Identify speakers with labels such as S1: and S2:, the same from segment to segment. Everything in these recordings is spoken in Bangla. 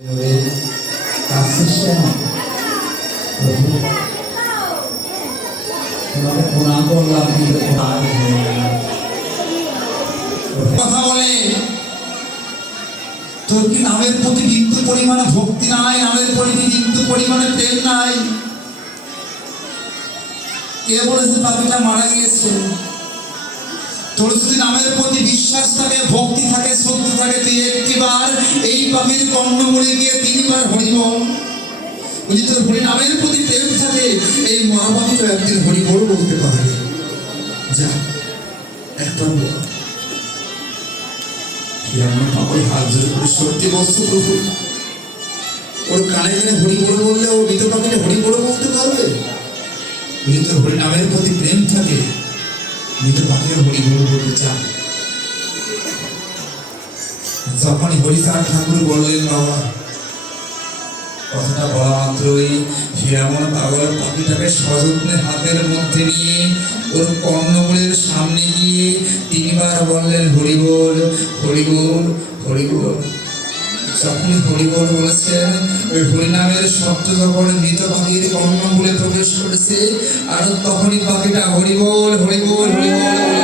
S1: কিন্তু।
S2: কথা বলে, তোর কি নামের প্রতি বিন্দু পরিমাণে ভক্তি নাই নামের প্রতি বিন্দু পরিমাণে প্রেম নাই কে বলেছে পাখিটা মারা গিয়েছে যদি নামের প্রতি বিশ্বাস থাকে, ভক্তি থাকে, শ্রদ্ধা থাকে। তুই একটিবার এই পাখির কর্ণমূলে গিয়ে তিনবার হরিবল। যদি তোর হরি নামের প্রতি প্রেম থাকে, এই মহাপাখি তো একদিন হরিবল বলতে পারবে। যা একবার বল সত্যি বস্তু ওর কানে কানে হরি বলে বললে ও মৃত পাখিটা হরি বলে বলতে পারবে? যদি তোর হরি নামের প্রতি প্রেম থাকে মৃত পাখিও হরি বলে বলতে চান। যখনই হরিচাঁদ ঠাকুর বললেন, বাবা, কথাটা বলা মাত্রই হিরামন পাগল পাখিটাকে সযত্নে হাতের মধ্যে নিয়ে ওর কর্ণমূলের সামনে গিয়ে তিনবার বললেন হরিবোল হরিবোল হরিবোল যখনই হরিবোল বলেছেন ওই হরিনামের শব্দ যখন মৃত পাখির কর্ণমূলে প্রবেশ করেছে। আর তখনই পাখিটা হরিবল হরিবল, হরিবোল।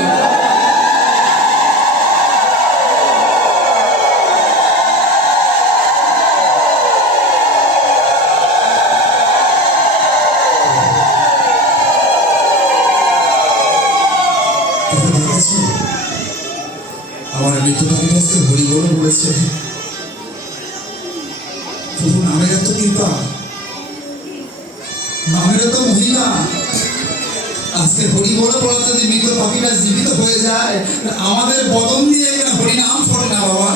S2: বলা যদি মৃত পাখিটা জীবিত হয়ে যায় আমাদের বদন দিয়ে হরিনাম না বাবা।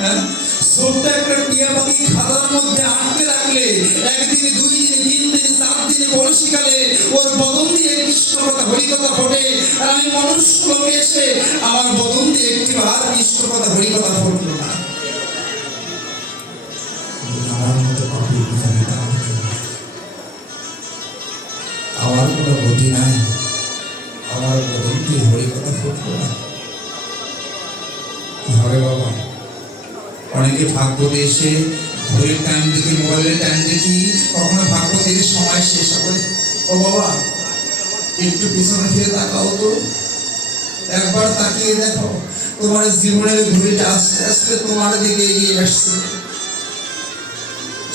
S2: হ্যাঁ? একটা টিয়া পাখি খাতার মধ্যে আটকে রাখলে, একদিনে দুই দিনে তিন দিনে চার দিনে বর্ষিকালে ওর বদন দিয়ে কৃষ্ণ কথা কথা ফোটে। আর আমি মনুষ্য লোকে এসে আমার বদন দিয়ে একটি বার কৃষ্ণ কথা কথা ফুটলো। অনেকে ভাগবত এসে ঘড়ির টাইম দেখি, মোবাইলের টাইম দেখি, কখনো ভাগবতের সময় শেষ হবে। ও বাবা, একটু পিছনে ফিরে তাকাও তো। একবার তাকিয়ে দেখো, তোমার জীবনের ঘড়িটা আস্তে আস্তে তোমার দিকে এগিয়ে আসছে।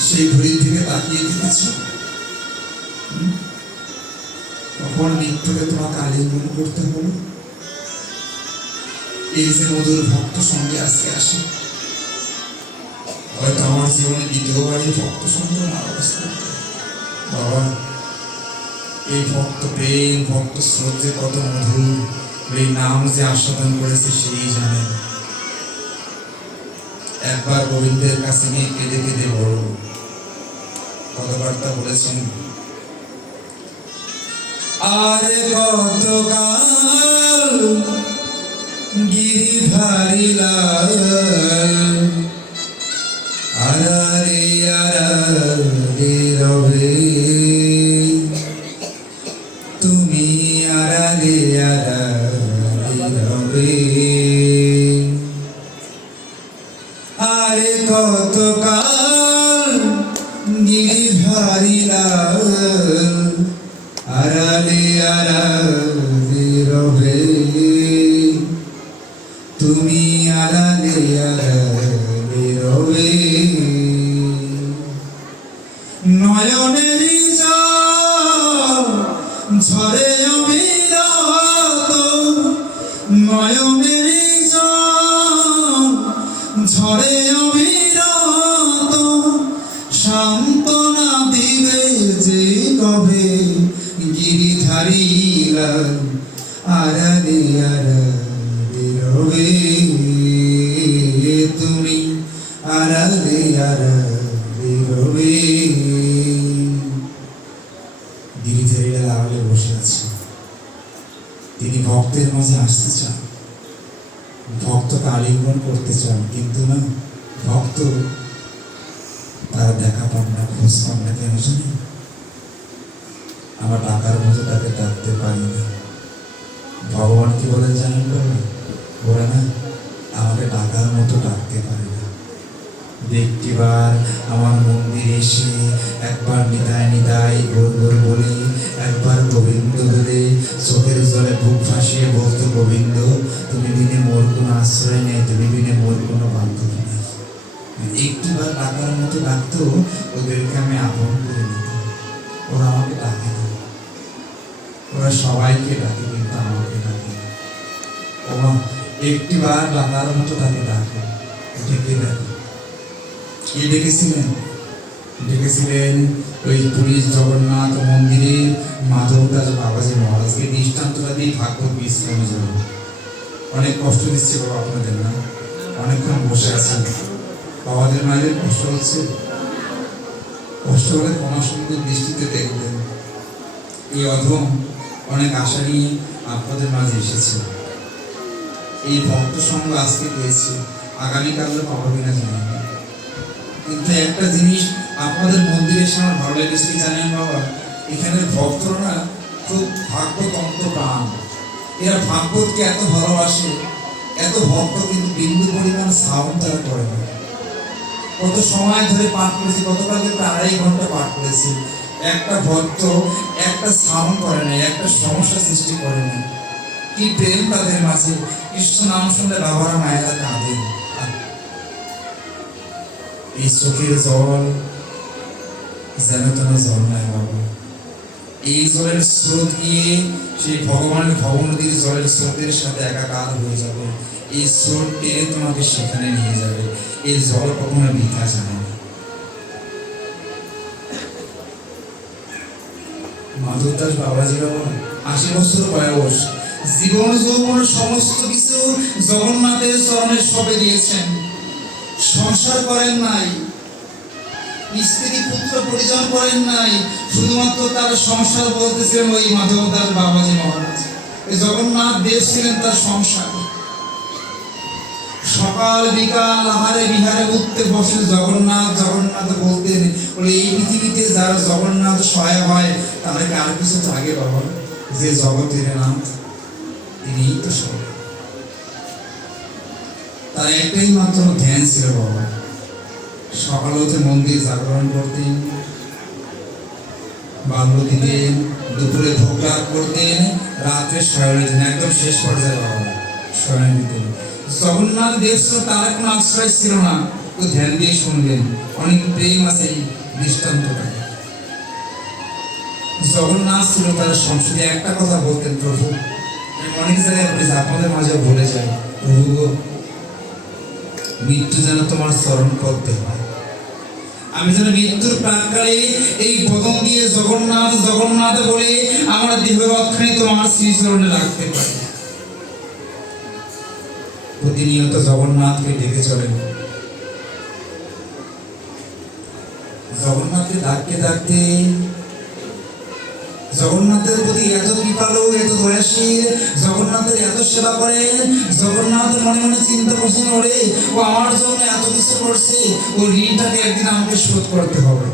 S2: সেই ঘড়ির দিকে তাকিয়ে দেখেছ? কখন মৃত্যুকে তোমাকে আলিঙ্গন করতে হলো এই যে মধুর ভক্ত সঙ্গে আজকে আসে। হয়তো আমার জীবনে দ্বিতীয়বার এই ভক্ত সঙ্গে না অবস্থা বাবা, এই ভক্ত প্রেম, ভক্ত যে কত মধুর। এই নাম যে আস্বাদন করেছে সেই জানে। একবার গোবিন্দের কাছে নিয়ে কেঁদে কেঁদে বড় কথাবার্তা বলেছেন। আর কত কাল রবে তুমি আরারে আরারে সান্ত্বনা দিবে যে কবে গিরিধারীরা আড়ালে আড়ালে
S3: দেখটিবার আমার মন্দিরে এসে একবার নিতাই নিতাই গোর গোর বলে, একবার গোবিন্দ বলে, চোখের জলে বুক ফাঁসিয়ে বলতো, গোবিন্দ, তুমি বিনে মোর কোনো আশ্রয় নেই, তুমি বিনে মোর কোনো বান্ধবী নেই। একটিবার ডাকার মতো ডাকতো, ওদেরকে আমি আপন করে নিতাম। ওরা আমাকে ডাকে না। ওরা সবাইকে ডাকে, কিন্তু আমাকে ডাকে না। ওরা একটিবার ডাকার মতো তাকে ডাকে ডেকে ডাকে কে ডেকেছিলেন? ডেকেছিলেন ওই পুরীর জগন্নাথ মন্দিরে মাধব দাস বাবাজি মহারাজকে দৃষ্টান্তটা দিয়ে ভাগ্য বিশ্রামে যাবে অনেক কষ্ট দিচ্ছে বাবা আপনাদের, না? অনেকক্ষণ বসে আছেন। বাবাদের মায়ের কষ্ট হচ্ছে? কষ্ট হলে ক্ষমা সুন্দর দৃষ্টিতে দেখবেন। এই অধম অনেক আশা নিয়ে আপনাদের মাঝে এসেছে। এই ভক্ত সঙ্গ আজকে পেয়েছে। আগামীকালে পাবো কিনা জানি। কিন্তু একটা জিনিস আপনাদের মন্দিরে এসে আমার ভালো লেগেছে জানেন বাবা? এখানে ভক্তরা খুব ভাগ্যতন্ত্র প্রাণ এরা ভাগবতকে এত ভালোবাসে, এত ভক্ত কিন্তু বিন্দু পরিমাণ সাউন্ড তারা করে না। কত সময় ধরে পাঠ করেছে, গতকাল কিন্তু আড়াই ঘণ্টা পাঠ করেছি। একটা ভক্ত একটা সাউন্ড করে নাই একটা সমস্যা সৃষ্টি করে নাই কি প্রেম তাদের মাঝে কৃষ্ণ নাম শুনলে বাবারা মায়েরা কাঁদেন। এই চোখের জল যেন তেন জল নাই বাবা। এই জলের স্রোত গিয়ে সেই ভগবানের ভব নদীর জলের স্রোতের সাথে একাকার হয়ে যাবে। এই স্রোত টেনে তোমাকে সেখানে নিয়ে যাবে। এই জল কখনো বৃথা যায় মাধব দাস বাবাজি বাবা, আশি বছর বয়স। জীবন যৌবন সমস্ত কিছু জগন্নাথের চরণে সবে দিয়েছেন। সংসার করেন নাই, স্ত্রী পুত্র পরিজন করেন নাই, শুধুমাত্র তার সংসার বলতেছিলেন ওই মাধব দাস বাবাজি মহারাজ। জগন্নাথ দেব ছিলেন তার সংসার। সকাল, বিকাল, আহারে, বিহারে উঠতে বসে জগন্নাথ জগন্নাথ বলতেন, বলে, এই পৃথিবীতে যারা জগন্নাথ সহায় হয় তাদেরকে আর কিছু থাকে বাবা? যে জগতের নাথ তিনিই তো সব তার একটাই মাত্র ধ্যান ছিল বাবা। সকাল হতে মন্দির জাগরণ করতেন বাল্য দিতেন দুপুরে ভোগ করতেন, রাত্রে শয়ন দিতেন একদম শেষ পর্যায়ে বাবা। শয়ন দিতেন। জগন্নাথ দেব তার কোনো আশ্রয় ছিল না তো ধ্যান দিয়ে শুনলেন। অনেক প্রেম আছে এই দৃষ্টান্তটা জগন্নাথ ছিল তার সংসদে একটা কথা বলতেন, প্রভু অনেক জায়গায় বলেছি আপনাদের মাঝে বলে যাই প্রভু মৃত্যু যেন তোমার স্মরণ করতে হয়। আমি যেন মৃত্যুর প্রাককালে এই বদন দিয়ে জগন্নাথ জগন্নাথ বলে আমার দেহ রক্ষণে তোমার শ্রীচরণে রাখতে পারি। প্রতিনিয়ত জগন্নাথকে ডেকে চলেন জগন্নাথকে ডাকতে ডাকতে জগন্নাথের প্রতি এত কৃপালু, এত দয়াশীল, জগন্নাথের এত সেবা করেন, জগন্নাথ মনে মনে চিন্তা করছেন ওরে ও আমার জন্য এত কিছু করছে ও ঋণটাকে একদিন আমাকে শোধ করতে হবে।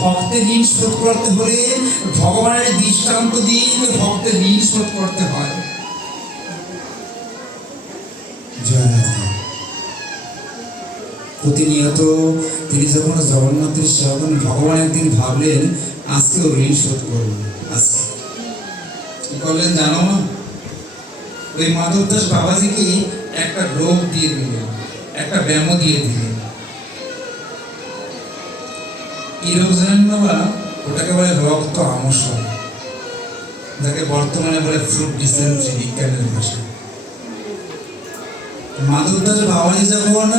S3: ভক্তের ঋণ শোধ করতে হলে ভগবানের দৃষ্টান্ত দিয়ে ভক্তের ঋণ শোধ করতে হয়। প্রতিনিয়ত তিনি যখন জগন্নাথের সেবা ভগবান একদিন ভাবলেন আজকে ওর ঋণ শোধ করব আজকে কি জানো না ওই মাধব দাস বাবাজিকে একটা রোগ দিয়ে দিলেন, একটা ব্যায়াম দিয়ে দিলেন। জানেন বাবা ওটাকে বলে রক্ত আমসন যাকে বর্তমানে বলে ফুড ডিসেন্ট্রি বিজ্ঞানের ভাষায় মাধবদাস বাবাজি যখন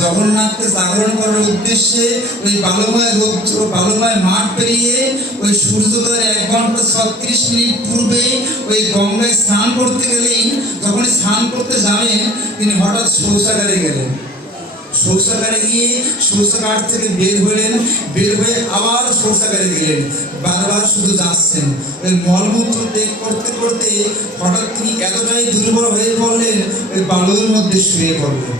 S3: জগন্নাথকে জাগরণ করার উদ্দেশ্যে ওই বালুময় রৌদ্র বালুময় মাঠ পেরিয়ে ওই সূর্যোদয়ের এক ঘণ্টা ছত্রিশ মিনিট পূর্বে ওই গঙ্গায় স্নান করতে গেলেন যখন স্নান করতে যাবেন, তিনি হঠাৎ শৌচাগারে গেলেন। শৌচাগারে গিয়ে শৌচাগার থেকে বের হলেন, বের হয়ে আবার শৌচাগারে গেলেন। বারবার শুধু যাচ্ছেন। ওই মলমূত্র ত্যাগ করতে করতে হঠাৎ তিনি এতটাই দুর্বল হয়ে পড়লেন, ওই বালুর মধ্যে শুয়ে পড়লেন।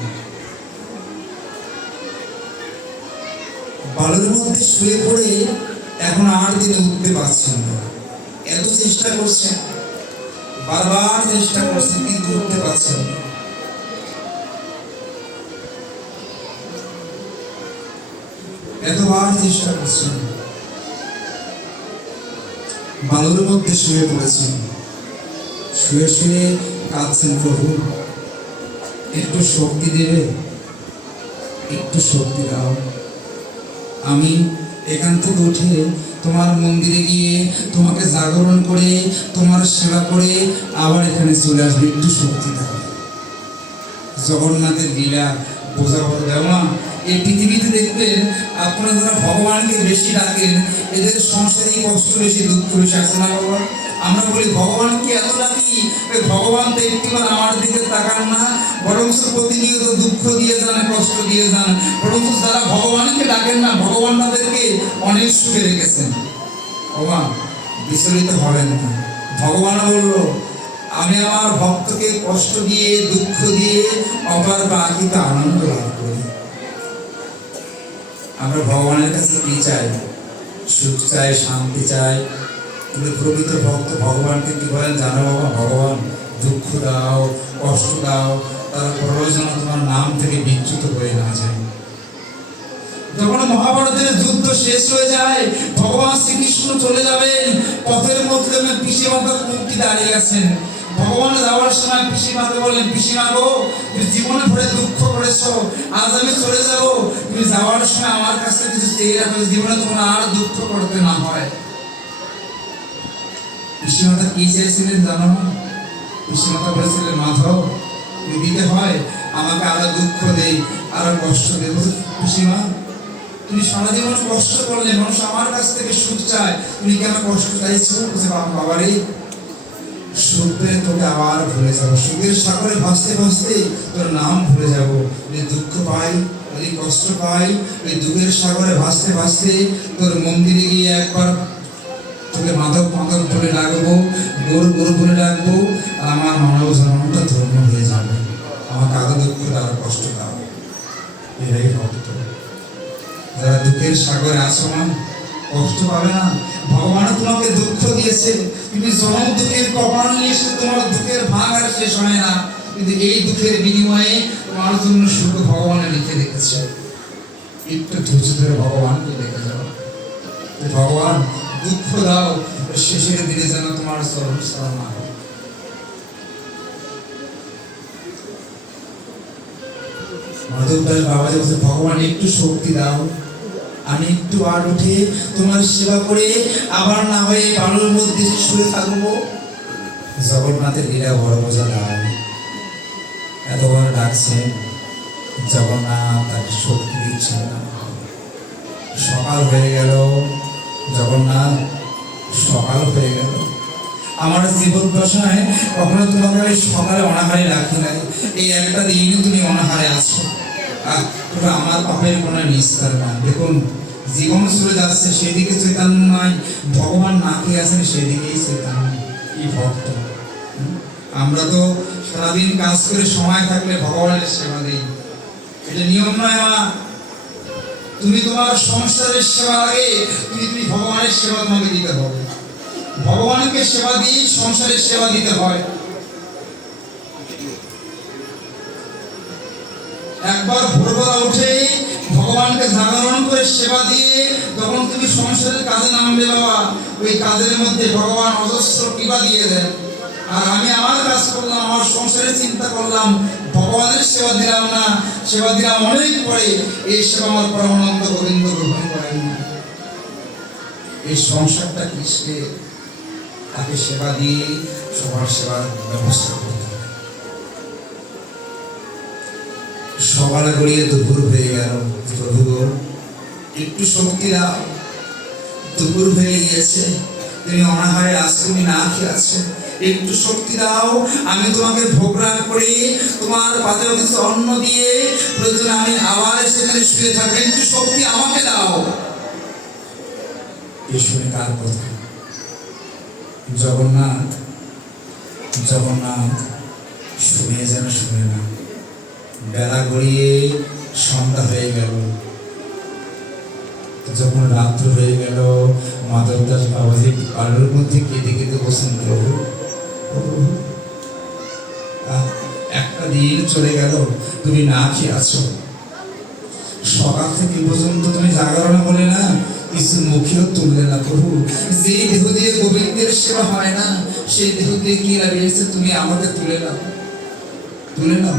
S3: বালুর মধ্যে শুয়ে পড়ে এখন আর তিনি উঠতে পারছেন না। এত চেষ্টা করছেন। বারবার চেষ্টা করছেন, কিন্তু উঠতে পারছেন না। চেষ্টা করছেন বালুর মধ্যে শুয়ে পড়েছেন, শুয়ে শুয়ে কাঁদছেন প্রভু, একটু শক্তি দেবে, একটু শক্তি দাও। আমি এখান থেকে উঠে তোমার মন্দিরে গিয়ে তোমাকে জাগরণ করে, তোমার সেবা করে আবার এখানে চলে আসবে, একটু শক্তি দাও। জগন্নাথের লীলা বোঝা বড় দেওয়া। এই পৃথিবীতে দেখবেন আপনারা যারা ভগবানকে বেশি ডাকেন, এদের সংসারে কষ্ট বেশি দুঃখ বেশি আছে না বাবা? আমরা বলি, ভগবানকে এত ডাকি ভগবান তো একটিবার আমার দিকে তাকান না বরং প্রতিনিয়ত দুঃখ দিয়ে যান, কষ্ট দিয়ে যান। বরং যারা ভগবানকে ডাকেন না ভগবান তাদেরকে অনেক সুখে রেখেছেন। ভগবান বিচলিত হবেন না। ভগবান বলল, আমি আমার ভক্তকে কষ্ট দিয়ে, দুঃখ দিয়ে অপার বাকিতে আনন্দ লাভ করি। আমরা ভগবানের কাছে কি চাই? সুখ চাই, শান্তি চাই। কিন্তু প্রকৃত ভক্ত ভগবানকে কি বলেন? জানো বাবা, ভগবান দুঃখ দাও, কষ্ট দাও, তার প্রয়োজন তোমার নাম থেকে বিচ্যুত হয়ে না যায়। যখন মহাভারতের যুদ্ধ শেষ হয়ে যায়, ভগবান শ্রীকৃষ্ণ চলে যাবেন, পথের মধ্যে পিসে মাতা কুন্তি দাঁড়িয়ে আছেন। ভগবান যাওয়ার সময় পিসি মাকে বলেন পিসি মা গো তুমি জীবনে ভরে দুঃখ করেছ আজ আমি চলে যাব। তুমি যাওয়ার সময় আমার কাছে কিছু চেয়ে রাখো জীবনে তোমার আর দুঃখ করতে না হয়। কি চেয়েছিলেন জানো? না বলেছিলেন মাধব তুমি দিতে হয় আমাকে আরও দুঃখ দেই আরও কষ্ট বলছে, পিসিমা তুমি সারা জীবন কষ্ট করলে মানুষ আমার কাছ থেকে সুখ চায় তুমি কেন কষ্ট চাইছো? বাবারে সুখ তোকে আবার ভুলে যাব। সুখের সাগরে ভাসতে ভাসতে তোর নাম ভুলে যাব। যদি দুঃখ পাই যদি কষ্ট পাই, ওই দুঃখের সাগরে ভাসতে ভাসতে তোর মন্দিরে গিয়ে একবার তোকে মাধব মাধব বলে ডাকবো, গরু গরু বলে ডাকবো, আর আমার মানব জন্মটা ধর্ম হয়ে যাবে। আমাকে আরও দুঃখ দাও কষ্ট দাও এরাই ভক্ত। যারা দুঃখের সাগরে আছো না, কষ্ট পাবে না। ভগবান তোমাকে দুঃখ দিয়েছে। তুমি জনম দুঃখের কপাল নিয়ে এসে তোমার দুঃখের ভাগ আর শেষ হয় না। কিন্তু এই দুঃখের বিনিময়ে তোমার জন্য সুখ ভগবানে লিখে রেখেছে। একটু ধৈর্য ধরে ভগবানকে দেখে যাও ভগবান, দুঃখ দাও, শেষের দিনে যেন তোমার না হয়। মাধব দাস বাবাজি বলছে, ভগবান, একটু শক্তি দাও। আমি একটু আর উঠে তোমার সেবা করে আবার না হয়ে বালুর মধ্যে শুয়ে থাকব। জগন্নাথের লীলা বড় বোঝা দাও এতবার ডাকছেন, জগন্নাথ তার শক্তি দিচ্ছে না। সকাল হয়ে গেল, জগন্নাথ, সকাল হয়ে গেল। আমার জীবন দশায় কখনো তোমাকে আমি সকালে অনাহারে রাখি নাই। এই একটা দিনই তুমি অনাহারে আছো। আর আমার পাপের কোনো নিস্তার না দেখুন জীবন চলে যাচ্ছে, সেদিকে চৈতন্য নয় ভগবান না খেয়ে আছেন, সেদিকেই চৈতন্য কি ভক্ত। আমরা তো সারাদিন কাজ করে সময় থাকলে ভগবানের সেবা দিই। এটা নিয়ম নয় তুমি তোমার সংসারের সেবা আগে তুমি তুমি ভগবানের সেবা তোমাকে দিতে হবে। ভগবানকে সেবা দিয়ে সংসারের সেবা দিতে হয়। একবার ভোরবেলা উঠে ভগবানকে জাগরণ করে সেবা দিয়ে তখন তুমি সংসারের কাজে নামবে বাবা। ওই কাজের মধ্যে ভগবান অজস্র কৃপা দিয়ে দেন। আর আমি আমার কাজ করলাম, আমার সংসারে চিন্তা করলাম, ভগবানের সেবা দিলাম না। সেবা দিলাম অনেক পরে, এই সেবা আমার পরমানন্দ গোবিন্দ গ্রহণ করেন না। এই সংসারটা কৃষ্ণের তাকে সেবা দিয়ে সবার সেবার ব্যবস্থা সকালে গড়িয়ে দুপুর হয়ে গেল, প্রভু একটু শক্তি দাও। দুপুর হয়ে গিয়েছে। তুমি অনাহারে আছো, তুমি না খেয়ে আছো। একটু শক্তি দাও। আমি তোমাকে ভোগ রাগ করে। তোমার পাতে কিছু অন্ন দিয়ে প্রয়োজন আমি আবার সেখানে শুয়ে থাকব। একটু শক্তি আমাকে দাও। শুনে কার কথা জগন্নাথ জগন্নাথ, শুনে যেন শুনে না। বেলা গড়িয়ে সন্ধ্যা হয়ে গেল। যখন রাত্র হয়ে গেল মাধব দাস বাবাজি আলোর মধ্যে কেঁদে কেঁদে বসেন প্রভু। একটা দিন চলে গেল, তুমি না খেয়ে আছো। সকাল থেকে পর্যন্ত তুমি জাগরণ বলে না, কিছু মুখেও তুললে না প্রভু। যে দেহ দিয়ে গোবিন্দের সেবা হয় না সেই দেহ দিয়ে কি লাগিয়েছে তুমি আমাকে তুলে নাও। তুলে নাও।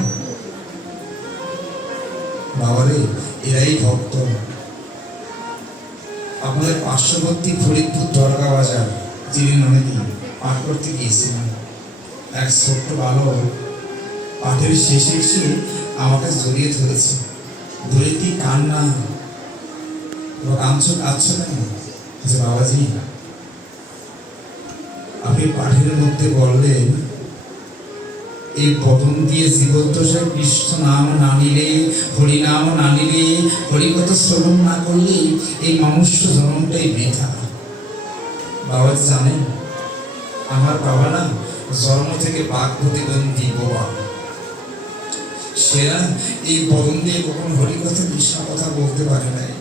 S3: বাবারে, এরাই ভক্ত। আপনাদের পার্শ্ববর্তী ফরিদপুর দরগা বাজার, যিনি নদী পাঠ করতে গিয়েছিলেন। এক ছোট্ট বালক পাঠের শেষে এসে আমাকে জড়িয়ে ধরেছে। ধরে কি কান্না কাঁদছো কাঁদছো কেন যে বাবাজি, আপনি পাঠের মধ্যে বললেন এই বদন দিয়ে জীবদ্দশায় কৃষ্ণ নাম না নিলে, হরি নাম না নিলে হরিকথ শ্রবণ না করলে এই মনুষ্য জন্মটাই বৃথা। বাবা জানেন? আমার বাবা না জন্ম থেকে বাঘ প্রতিবন্ধী বাবা। সেরা এই বদন দিয়ে কখনো হরিকথা কৃষ্ণ কথা বলতে পারে নাই।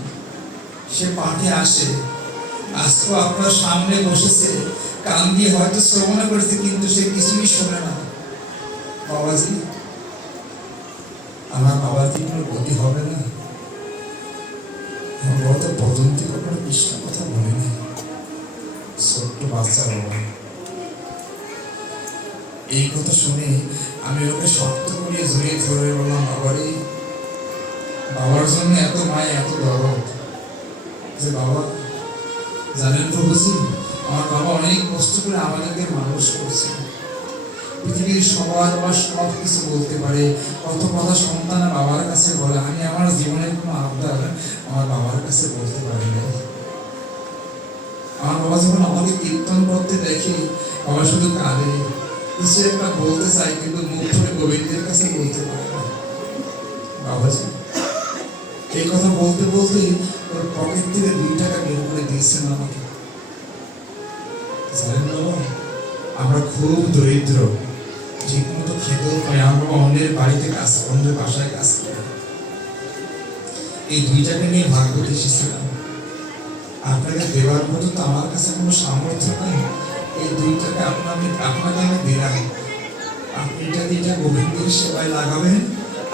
S3: সে পাঠে আসে আজকেও আপনার সামনে বসেছে, কান দিয়ে হয়তো শ্রবণ করেছে, কিন্তু সে কিছুই শোনে না। বাবাজি, আমার বাবার কি কোনো গতি হবে না। আমার বদন্তি কখনো কৃষ্ণ কথা বলে ছোট্ট বাবা। এই কথা শুনে আমি ওকে শক্ত করে জড়িয়ে ধরে বললাম বাবারে বাবার জন্য এত মায়, এত দরদ যে বাবা, জানেন প্রভুজি আমার বাবা অনেক কষ্ট করে আমাদেরকে মানুষ করছে। পৃথিবীর সবার বা সব কিছু বলতে পারে। কত কথা সন্তান বাবার কাছে বলে, আমি আমার জীবনের কোনো আবদার আমার বাবার কাছে বলতে পারি না। আমার বাবা যখন আমাকে কীর্তন করতে দেখে, বাবা শুধু কাঁদে। কিছু একটা বলতে চাই কিন্তু মুখ ধরে গোবিন্দের কাছে বলতে পারে না। বাবাজি, এই কথা বলতে বলতে ওর পকেট থেকে দুই টাকা বের করে দিয়েছেন আমাকে। জানেন বাবা, আমরা খুব দরিদ্র। ঠিক মতো খেতেও পাই আমরা অন্যের বাড়িতে কাজ, অন্যের বাসায় কাজ এই দুই টাকা নিয়ে ভাগ এসেছিলাম। আপনাকে দেওয়ার মতো তো আমার কাছে কোনো সামর্থ্য নাই। এই দুই টাকা আপনাকে আপনাকে আমি দিলাম আপনি এটা এটা গোবিন্দের সেবায় লাগাবেন।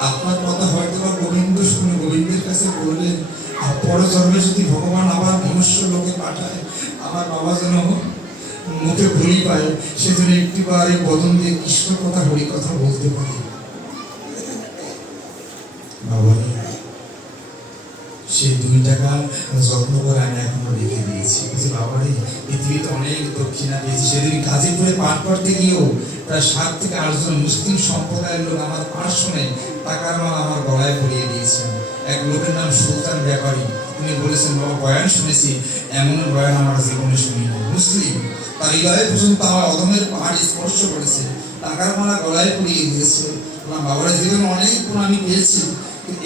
S3: আপনার কথা হয়তো বা গোবিন্দ শুনে গোবিন্দের কাছে বললেন, আর পর জন্মে যদি ভগবান আবার মনুষ্য লোকে পাঠায়, আমার বাবা যেন মুখে ভুলি পায়, সেজন্য একটিবার এই বদন দিয়ে কৃষ্ণ কথা, হরি কথা বলতে পারে। বাবা, সেই দুই টাকা যত্ন করে আমি এখনও রেখে দিয়েছি। যে বাবারে পৃথিবীতে অনেক দক্ষিণা দিয়েছি সেদিন গাজীপুরে পাঠ করতে গিয়েও প্রায় সাত থেকে আটজন মুসলিম সম্প্রদায়ের লোক আমার পাঠ শুনে টাকার মাল আমার গলায় পরিয়ে দিয়েছেন। এক লোকের নাম সুলতান ব্যাপারী। তিনি বলেছেন, বাবা, বয়ান শুনেছি এমন বয়ান আমার জীবনে শুনিনি। মুসলিম তার হৃদয়ে পর্যন্ত আমার অদমের পাহাড় স্পর্শ করেছে। টাকার মালা গলায় পরিয়ে দিয়েছে। আমার বাবার জীবনে অনেক আমি পেয়েছি।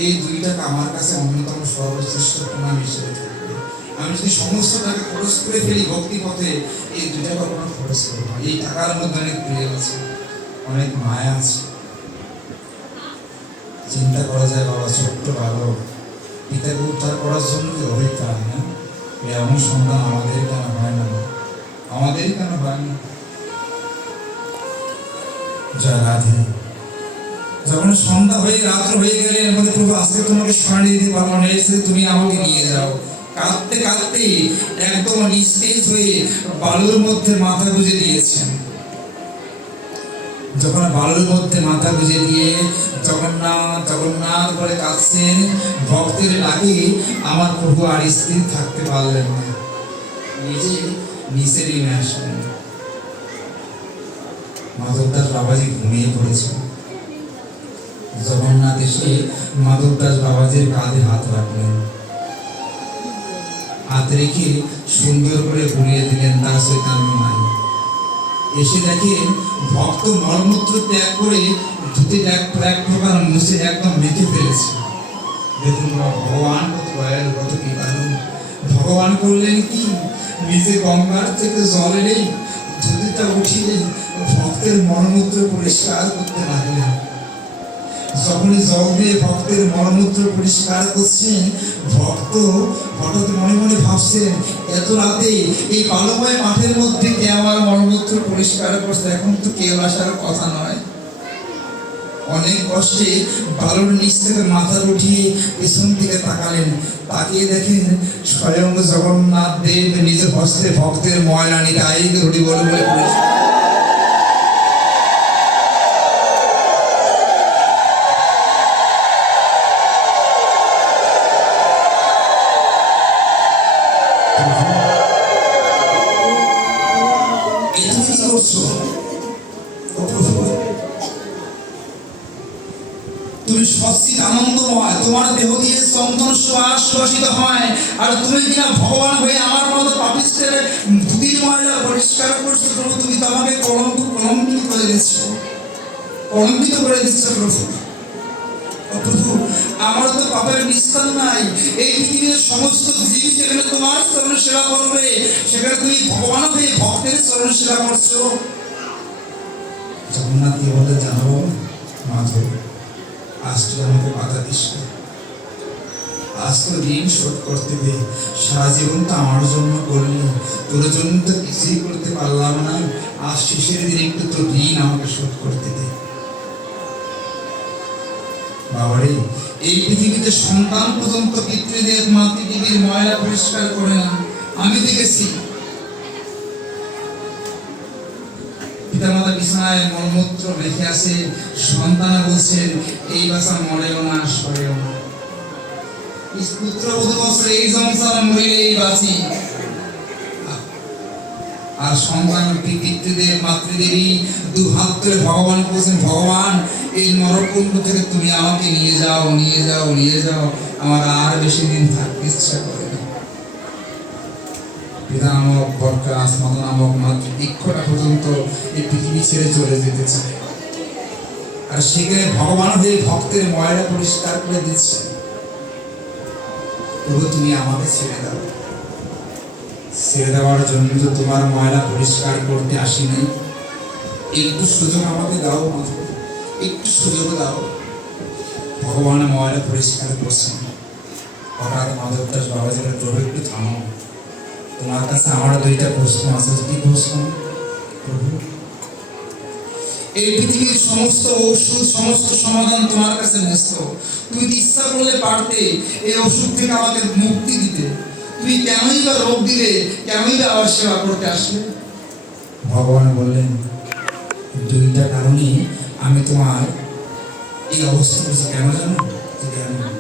S3: এই দুই টাকা আমার কাছে অন্যতম সর্বশ্রেষ্ঠ প্রণাম হিসেবে আমি যদি সমস্ত টাকা খরচ করে ফেলি, ভক্তি পথে এই দুই টাকা খরচ করব এই টাকার মধ্যে অনেক প্রিয় আছে, অনেক মায়া আছে। চিন্তা করা যায় বাবা, ছোট্ট বালক পিতাকে উদ্ধার করার জন্য কি অভিপ্রায় না এমন সন্তান আমাদের কেন হয় না? আমাদেরই কেন হয় না? রাধে। যখন সন্ধ্যা হয়ে, রাত্র হয়ে গেলে প্রভু আজকে তোমাকে স্মরণ দিতে পারব না, এসে তুমি আমাকে নিয়ে যাও। কাঁদতে কাঁদতে একদম নিস্তেজ হয়ে বালুর মধ্যে মাথা গুঁজে দিয়েছেন। যখন বালুর মধ্যে মাথা গুজে দিয়ে জগন্নাথ জগন্নাথ করে কাঁদছেন, ভক্তের লাগে আমার প্রভু আর স্থির থাকতে পারলেন না। নিজে আসলেন মাধবদাস বাবাজি ঘুমিয়ে জগন্নাথ এসে মাধবদাস বাবাজির কাঁধে হাত রাখলেন। হাত রেখে সুন্দর করে ঘুরিয়ে দিলেন তার চৈতন্য মাই এসে দেখেন ভক্ত মলমূত্র ত্যাগ করে ধুতি এক প্রকার মুছে একদম মেখে ফেলেছে। দেখুন ভগবান কত দয়াল, কত কৃপালু। ভগবান করলেন কি? নিজে গঙ্গার থেকে জল এলেই ধুতিটা উঠিয়ে ভক্তের মলমূত্র পরিষ্কার করতে লাগলেন। যখনই জল দিয়ে ভক্তের মলমূত্র পরিষ্কার করছেন, ভক্ত হঠাৎ মনে মনে ভাবছেন, এত রাতে এই বালময় মাঠের মধ্যে কে আমার মলমূত্র পরিষ্কার করছে? এখন তো কেউ আসার কথা নয়।
S2: অনেক কষ্টে বালুর নিচ থেকে মাথা উঠিয়ে পেছন দিকে তাকালেন। তাকিয়ে দেখেন স্বয়ং জগন্নাথ দেব নিজের হস্তে ভক্তের ময়লা নিতাই হরি বলে বলে সুবাসিত হয়। আর তুমি কিনা ভগবান হয়ে আমার মতো পাপিষ্টের ধুতির ময়লা পরিষ্কার করছ প্রভু, তুমি তো আমাকে কলঙ্ক কলঙ্কিত করে দিচ্ছ। কলঙ্কিত করে দিচ্ছ প্রভু। প্রভু, আমার তো পাপের নিস্তার নাই। এই পৃথিবীর সমস্ত জীব যেখানে তোমার সেবা করবে, সেখানে তুমি ভগবান হয়ে ভক্তের চরণ সেবা করছ।
S3: জগন্নাথ বলে, জানাব মাধব আজ তুই আমাকে বাধা দিস না। আজ তো ঋণ শোধ করতে দে। সারা জীবন তো আমার জন্য করলি। তোর জন্য তো কিছুই করতে পারলাম না। আজ শেষের দিন একটু তোর ঋণ আমাকে শোধ করতে দে।
S2: বাবারে, এই পৃথিবীতে সন্তান পর্যন্ত মাতৃদেবীর ময়লা পরিষ্কার করে না। আমি দেখেছি। পিতামাতা বিছানায় মলমূত্র রেখে আসে। সন্তান বলছেন, এই বাসা মরেও না, সরেও না। আর সন্তান মাতৃদেবী দু হাত ধরে ভগবান বলছেন, ভগবান, এই নরকুণ্ড থেকে তুমি আমাকে নিয়ে যাও নিয়ে যাও নিয়ে যাও। আমার আর বেশি দিন থাকতে ইচ্ছা করে নামক বরকাস পর্যন্ত এই পৃথিবী ছেড়ে চলে যেতে চায়। আর সেখানে ভগবান হয়ে ভক্তের ময়লা পরিষ্কার করে দিচ্ছে। তবু তুমি আমাকে ছেড়ে দাও। ছেড়ে দেওয়ার জন্য তো তোমার ময়লা পরিষ্কার করতে আসিনি। একটু সুযোগ আমাকে দাও একটু সুযোগ দাও। ভগবান ময়লা পরিষ্কার করছেন। হঠাৎ মাধব দাস বাবাজির প্রভু একটু থামো তোমার কাছে আমার দুইটা প্রশ্ন আছে। কি প্রশ্ন? প্রভু এই পৃথিবীর সমস্ত ওষুধ, সমস্ত সমাধান তোমার কাছে ন্যস্ত। তুমি ইচ্ছা করলে পারতে এই ওষুধ থেকে আমাকে মুক্তি দিতে। তুমি কেনই বা রোগ দিলে, কেনই বা আমার সেবা করতে আসলে?
S3: ভগবান বললেন, দুইটা কারণেই আমি তোমার এই অবস্থা কেন জানি? জানো